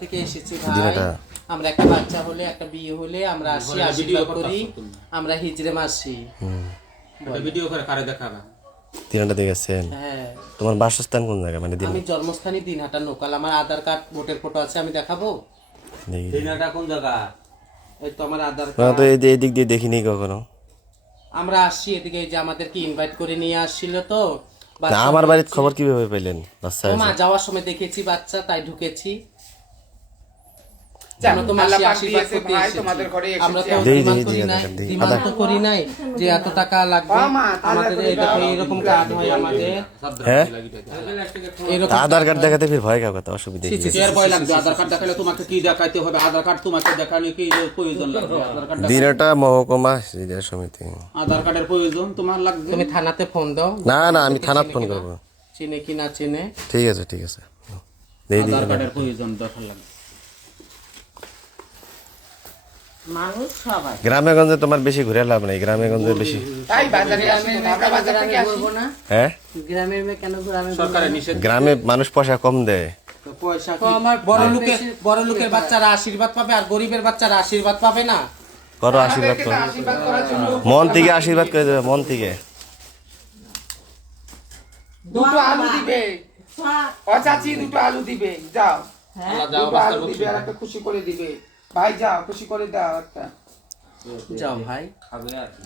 থেকে এসেছি ভাই। আমরা একটা বাচ্চা হলে একটা বিয়ে হলে আমরা আসি, আশীর্বাদ করি, আমরা হিজড়ে মাসি। ভিডিও করে কারে দেখাবা? দিনাটা দেখেছেন? হ্যাঁ। তোমার বাসস্থান কোন জায়গা? মানে আমি জন্মস্থানই দিনহাটা লোকাল। আমার আধার কার্ড ভোটের ফটো আছে, আমি দেখাবো। দিনাটা কোন জায়গা? এই তো আমার আধার না কার্ড। তো এই দিক দিয়ে দেখিনি কখনো। আমরা আসছি এদিকে, এই যে আমাদেরকে ইনভাইট করে নিয়ে আসছিল তো। না, আমার বাড়ির খবর কিভাবে পেলেন? বাচ্চা মা যাওয়ার সময় দেখেছি বাচ্চা, তাই ঢুকেছি। আমরা তো মাসি আশীর্বাদ করতে এসেছি। আমরা তো ডিমান্ড করি নাই, ডিমান্ড তো করি নাই যে এত টাকা লাগবে। আমাদের এইরকম কার্ড হয় আমাদের। হ্যাঁ, এরকম আধার কার্ড দেখাতে ফির ভয় কার কথা? অসুবিধা কি? এর ভয় লাগবে? আধার কার্ড দেখালে তোমাকে কি দেখাইতে হবে? আধার কার্ড তোমাকে দেখানো কি প্রয়োজন লাগবে? আধার কার্ড দিনাটা মহকুমা জিরা সমিতি। আধার কার্ডের প্রয়োজন তোমার লাগবে। তুমি থানাতে ফোন দাও। না না, আমি থানাত ফোন করবো। চিনে কি না চিনে। ঠিক আছে ঠিক আছে। আধার কার্ডের প্রয়োজন দরকার লাগবে। মানুষ সবাই গ্রামে গঞ্জে তোমার বেশি ঘুরে লাভ নাই, গ্রামে গঞ্জে বেশি। তাই বাজারে আসি, ঢাকা বাজার থেকে আসব না। হ্যাঁ, গ্রামের মেয়ে কেন গ্রামে? সরকারের নিষেধ। গ্রামে মানুষ পয়সা কম দেয়। পয়সা বড় লোকের বাচ্চারা আশীর্বাদ পাবে, আর গরিবের বাচ্চারা আশীর্বাদ পাবে না। করো আশীর্বাদ করো, মন থেকে আশীর্বাদ করে দেবে, মন থেকে। দুটো আলু দিবে, ও চাচি দুটো আলু দিবে, যাও দুটো আলু দিবে আর একটা খুশি করে দিবে। ভাই যাও, খুশি করে দাও একটা। যাও ভাই।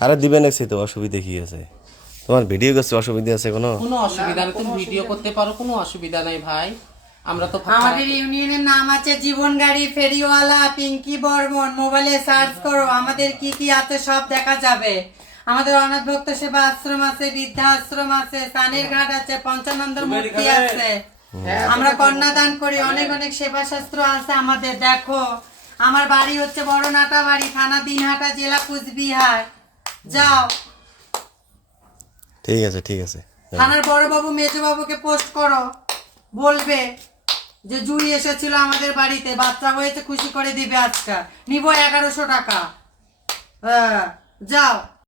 আরে দিবে নাকি? তো অসুবিধা কি আছে? তোমার ভিডিও করছে, অসুবিধা আছে কোনো? কোনো অসুবিধা নেই, তুমি ভিডিও করতে পারো, কোনো অসুবিধা নাই ভাই। আমরা তো আমাদের ইউনিয়নের নাম আছে জীবন গাড়ি ফেরিওয়ালা পিঙ্কি বর্মন। মোবাইলে সার্চ করো, আমাদের কি কি আছে সব দেখা যাবে। আমাদের অনাথ ভক্ত সেবা আশ্রম আছে, বৃদ্ধা আশ্রম আছে, সানের ঘাট আছে, পঞ্চানন্দর মূর্তি আছে। আমরা কন্যাদান করি, অনেক অনেক সেবা শাস্ত্র আছে আমাদের। দেখো, আমার বাড়ি হচ্ছে বড় নাটা বাড়ি, থানা দিনহাটা, জেলা কুচবিহার। যাও, ঠিক আছে ঠিক আছে। থানার বড় বাবু মেজো বাবুকে পোস্ট করো, বলবে যে জুই এসেছিল আমাদের বাড়িতে, বাচ্চা হয়েছে, খুশি করে দিবে। আজকে নিব 1100 টাকা। হ্যাঁ, যাও।